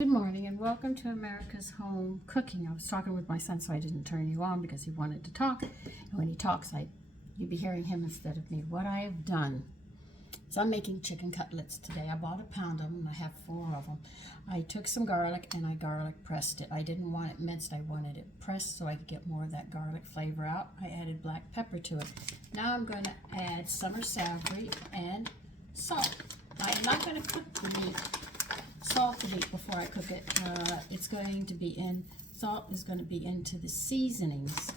Good morning and welcome to America's Home Cooking. I was talking with my son, so I didn't turn you on because he wanted to talk. And when he talks, you'll be hearing him instead of me. What I have done. So I'm making chicken cutlets today. I bought a pound of them. I have 4 of them. I took some garlic and I garlic pressed it. I didn't want it minced. I wanted it pressed so I could get more of that garlic flavor out. I added black pepper to it. Now I'm going to add summer savory and salt. I am not going to cook the meat. Salt the meat before I cook it. Salt is going to be into the seasonings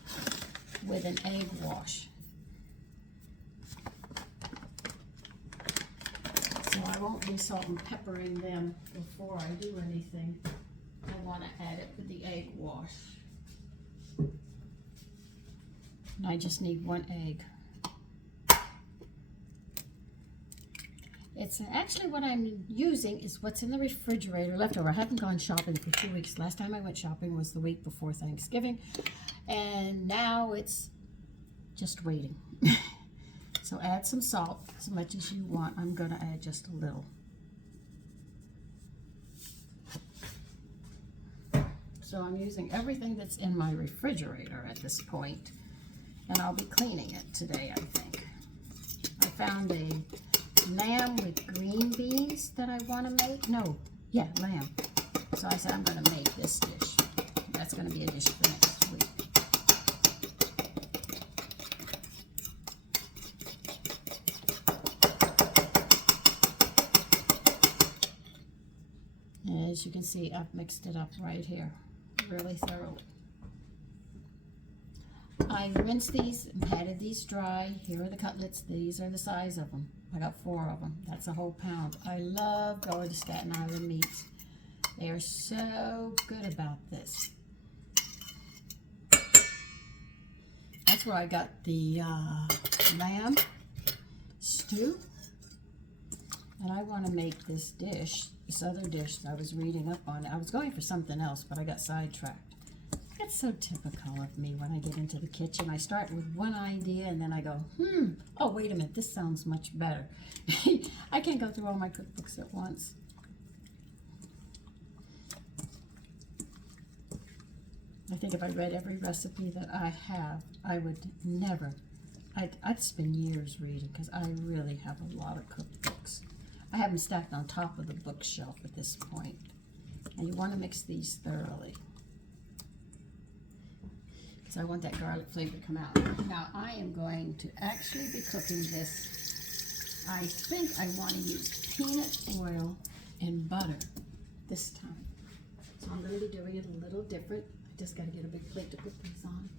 with an egg wash. So I won't be salt and peppering them before I do anything. I want to add it with the egg wash. And I just need 1 egg. It's actually what I'm using is what's in the refrigerator leftover. I haven't gone shopping for 2 weeks. Last time I went shopping was the week before Thanksgiving, and now it's just waiting. So add some salt, as much as you want. I'm going to add just a little. So I'm using everything that's in my refrigerator at this point, and I'll be cleaning it today, I think. I found a lamb with green beans that I want to make. Lamb. So I said I'm going to make this dish. That's going to be a dish for next week. And as you can see, I've mixed it up right here really thoroughly. I rinsed these and patted these dry. Here are the cutlets. These are the size of them. I got 4 of them. That's a whole pound. I love going to Staten Island Meats. They are so good about this. That's where I got the lamb stew. And I want to make this dish, this other dish that I was reading up on. I was going for something else, but I got sidetracked. That's so typical of me when I get into the kitchen. I start with one idea and then I go, oh, wait a minute, this sounds much better. I can't go through all my cookbooks at once. I think if I read every recipe that I have, I would never, I'd spend years reading because I really have a lot of cookbooks. I have them stacked on top of the bookshelf at this point. And you want to mix these thoroughly. So I want that garlic flavor to come out. Now I am going to actually be cooking this. I think I want to use peanut oil and butter this time. So I'm going to be doing it a little different. I just got to get a big plate to put these on.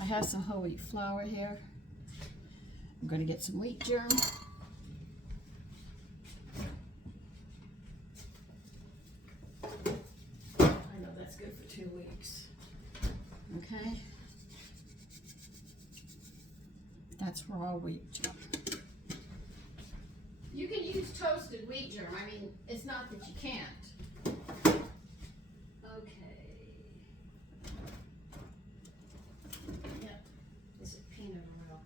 I have some whole wheat flour here. I'm going to get some wheat germ. Good for 2 weeks. Okay, that's raw wheat germ. You can use toasted wheat germ. I mean, it's not that you can't. Okay. Yep, this is peanut oil.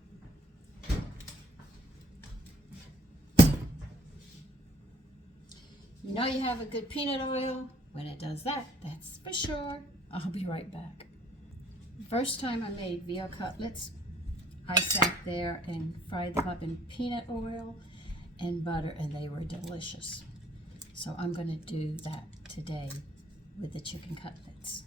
You know you have a good peanut oil when it does that, that's for sure. I'll be right back. First time I made veal cutlets, I sat there and fried them up in peanut oil and butter, and they were delicious. So I'm going to do that today with the chicken cutlets.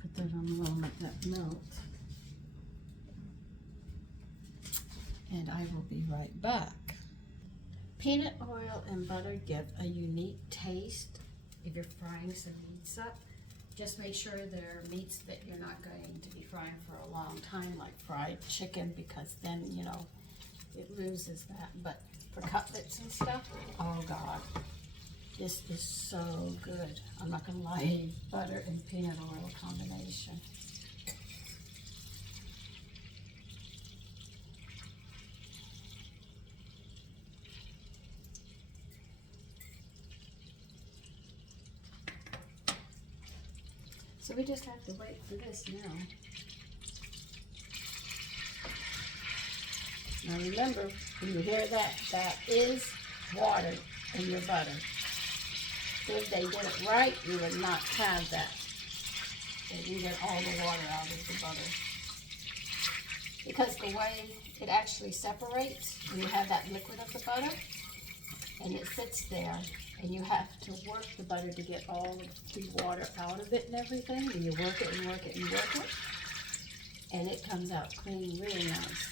Put that on low, let that melt. And I will be right back. Peanut oil and butter give a unique taste if you're frying some meats up. Just make sure they're meats that you're not going to be frying for a long time, like fried chicken, because then, you know, it loses that. But for cutlets and stuff, oh God, this is so good. I'm not gonna lie, butter and peanut oil combination. So we just have to wait for this now. Now remember, when you hear that, that is water in your butter. If they did it right, you would not have that. They can get all the water out of the butter. Because the way it actually separates, when you have that liquid of the butter, and it sits there, and you have to work the butter to get all of the water out of it and everything, and you work it and work it and work it, and it comes out clean, really nice.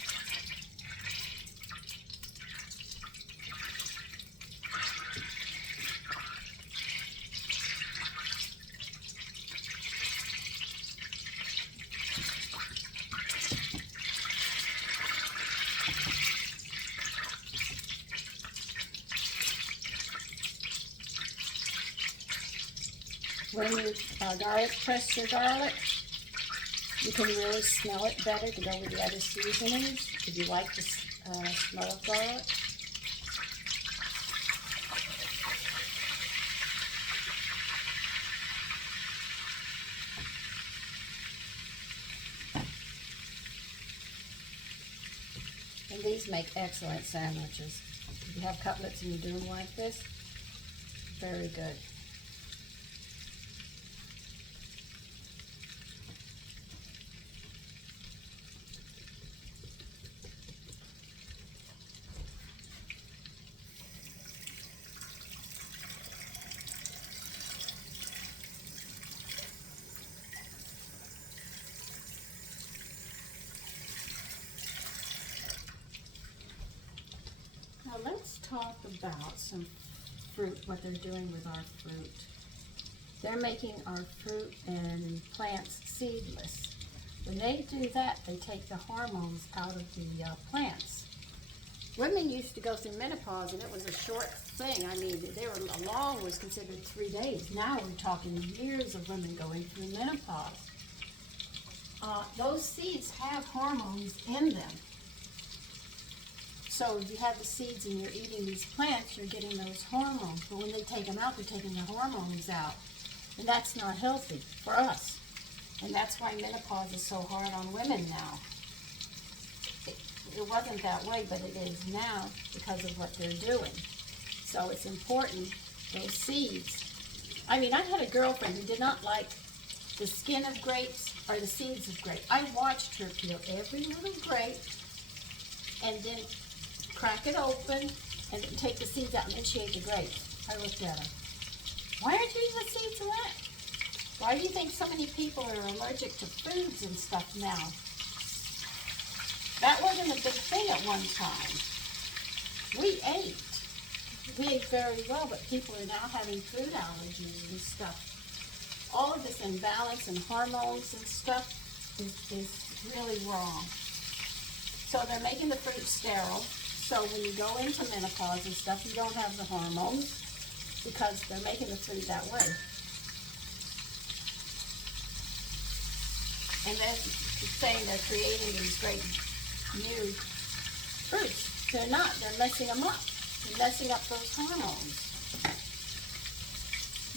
When you garlic press your garlic, you can really smell it better to go with the other seasonings if you like the smell of garlic. And these make excellent sandwiches. If you have cutlets and you do them like this, very good. Now let's talk about some fruit, what they're doing with our fruit. They're making our fruit and plants seedless. When they do that, they take the hormones out of the plants. Women used to go through menopause, and it was a short thing. I mean, they were long was considered 3 days. Now we're talking years of women going through menopause. Those seeds have hormones in them. So if you have the seeds and you're eating these plants, you're getting those hormones. But when they take them out, they're taking the hormones out. And that's not healthy for us. And that's why menopause is so hard on women now. It wasn't that way, but it is now because of what they're doing. So it's important, those seeds. I mean, I had a girlfriend who did not like the skin of grapes or the seeds of grapes. I watched her peel every little grape and then crack it open and then take the seeds out, and then she ate the grapes. I looked at her. Why aren't you eating the seeds of that? Why do you think so many people are allergic to foods and stuff now? That wasn't a big thing at one time. We ate. We ate very well, but people are now having food allergies and stuff. All of this imbalance and hormones and stuff is really wrong. So they're making the fruit sterile. So when you go into menopause and stuff, you don't have the hormones because they're making the fruit that way. And then saying they're creating these great new fruits. They're not. They're messing them up. They're messing up those hormones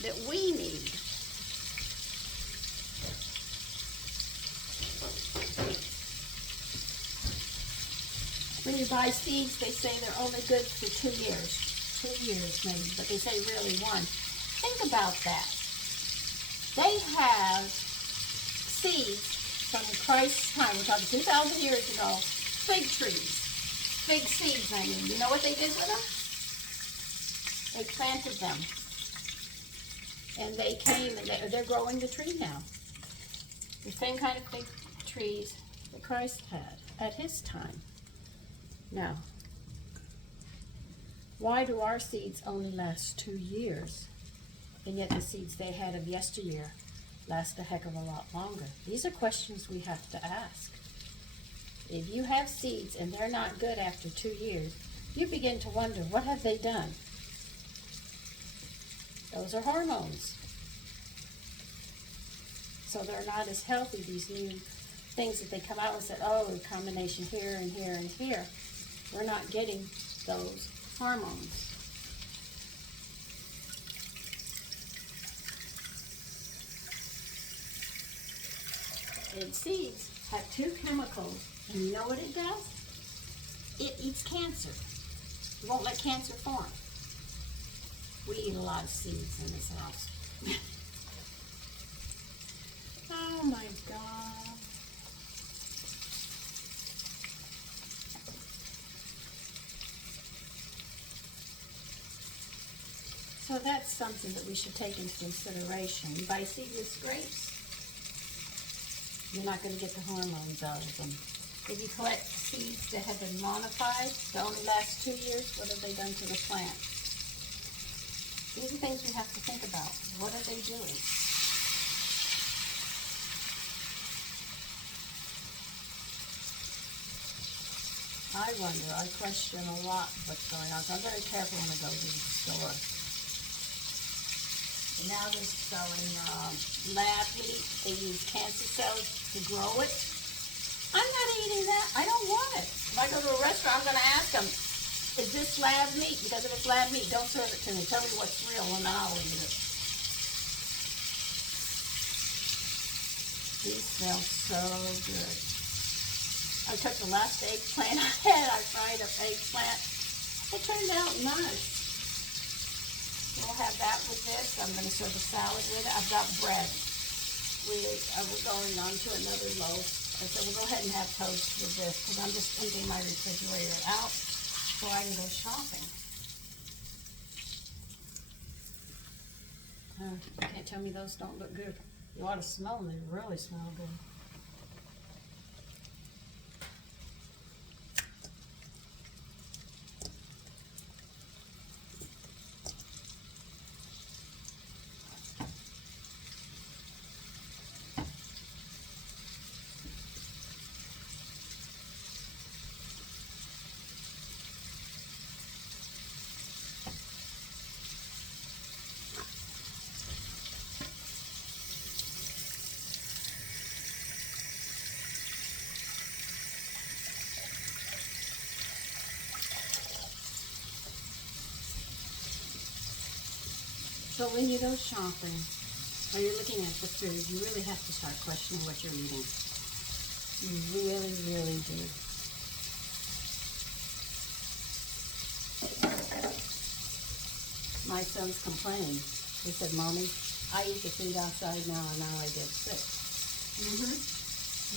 that we need. When you buy seeds, they say they're only good for 2 years. 2 years maybe, but they say really 1. Think about that. They have seeds from Christ's time. We're talking 2,000 years ago. Fig trees. Fig seeds, I mean. You know what they did with them? They planted them. And they came, and they're growing the tree now. The same kind of fig trees that Christ had at his time. Now, why do our seeds only last 2 years? And yet the seeds they had of yesteryear last a heck of a lot longer. These are questions we have to ask. If you have seeds and they're not good after 2 years, you begin to wonder, what have they done? Those are hormones. So they're not as healthy, these new things that they come out with, that, oh, a combination here and here and here. We're not getting those hormones. And seeds have two chemicals, and you know what it does? It eats cancer. It won't let cancer form. We eat a lot of seeds in this house. Oh my God. So that's something that we should take into consideration. You buy seedless grapes, you're not going to get the hormones out of them. If you collect seeds that have been modified, they only last 2 years, what have they done to the plant? These are things we have to think about. What are they doing? I wonder, I question a lot what's going on. So I'm very careful when I go to the store. And now they're selling lab meat. They use cancer cells to grow it. I'm not eating that. I don't want it. If I go to a restaurant, I'm going to ask them, is this lab meat? Because if it's lab meat, don't serve it to me. Tell me what's real, and then I'll eat it. These smell so good. I took the last eggplant I had. I fried up eggplant. It turned out nice. We'll have that with this. I'm going to serve a salad with it. I've got bread. We're going on to another loaf. I said we'll go ahead and have toast with this because I'm just emptying my refrigerator out so I can go shopping. You can't tell me those don't look good. You ought to smell them. They really smell good. So when you go shopping, or you're looking at the food, you really have to start questioning what you're eating. You really, really do. My sons complained. They said, Mommy, I eat the food outside now, and now I get sick.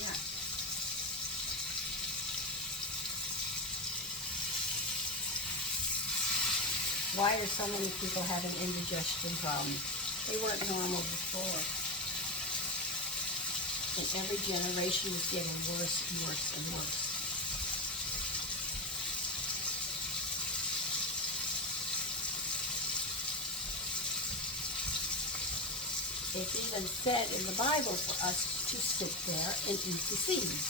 Yeah. Why are so many people having indigestion problems? They weren't normal before. And every generation is getting worse and worse and worse. It's even said in the Bible for us to sit there and eat the seeds.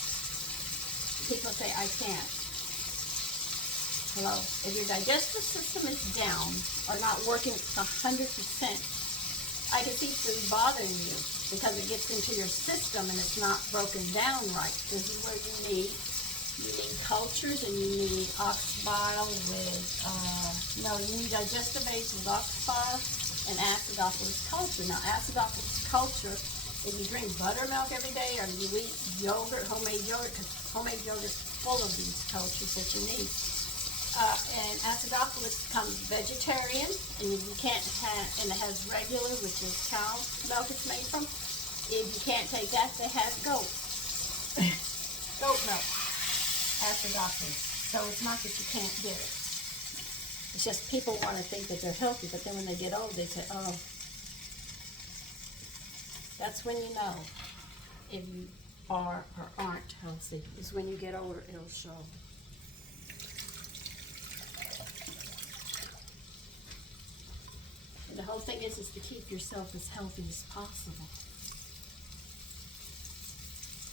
People say, I can't. Hello? If your digestive system is down or not working 100%, I can see food bothering you because it gets into your system and it's not broken down right. This is where you need cultures and you need ox bile with, you need digestive aids with ox bile and acidophilus culture. Now, acidophilus culture, if you drink buttermilk every day or you eat yogurt, homemade yogurt, because homemade yogurt is full of these cultures that you need. And acidophilus becomes vegetarian, and you can't have, and it has regular, which is cow milk it's made from. If you can't take that, they have goat. Goat milk, acidophilus. So it's not that you can't get it. It's just people want to think that they're healthy, but then when they get old, they say, oh. That's when you know if you are or aren't healthy, is when you get older, it'll show. And the whole thing is to keep yourself as healthy as possible.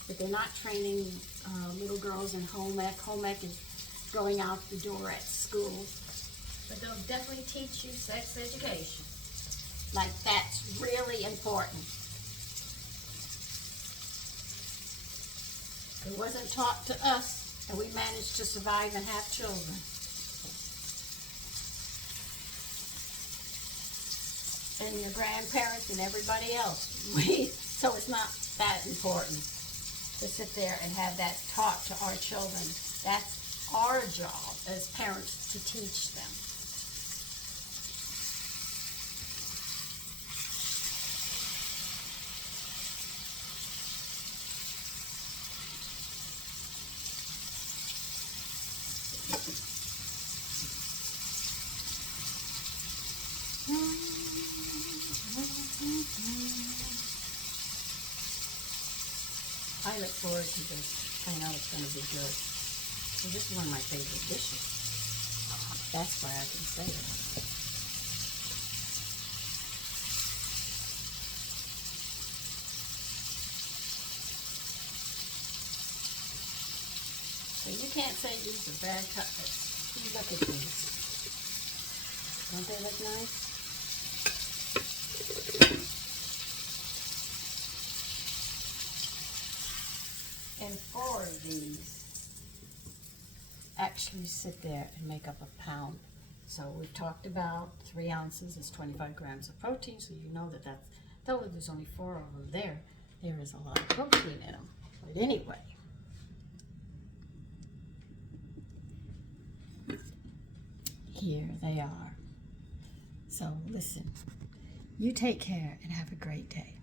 But they're not training little girls in home ec. Home ec is going out the door at school. But they'll definitely teach you sex education. Like, that's really important. It wasn't taught to us, and we managed to survive and have children. And your grandparents and everybody else. So it's not that important. to sit there and have that taught to our children. That's our job as parents to teach them. I look forward to this. I know it's going to be good. So this is one of my favorite dishes. That's why I can say it. So you can't say these are bad cutlets. You look at these. Don't they look nice? And 4 of these actually sit there and make up a pound. So we've talked about 3 ounces is 25 grams of protein, so you know that that's, though there's only 4 of them there is a lot of protein in them. But anyway, here they are. So listen, you take care and have a great day.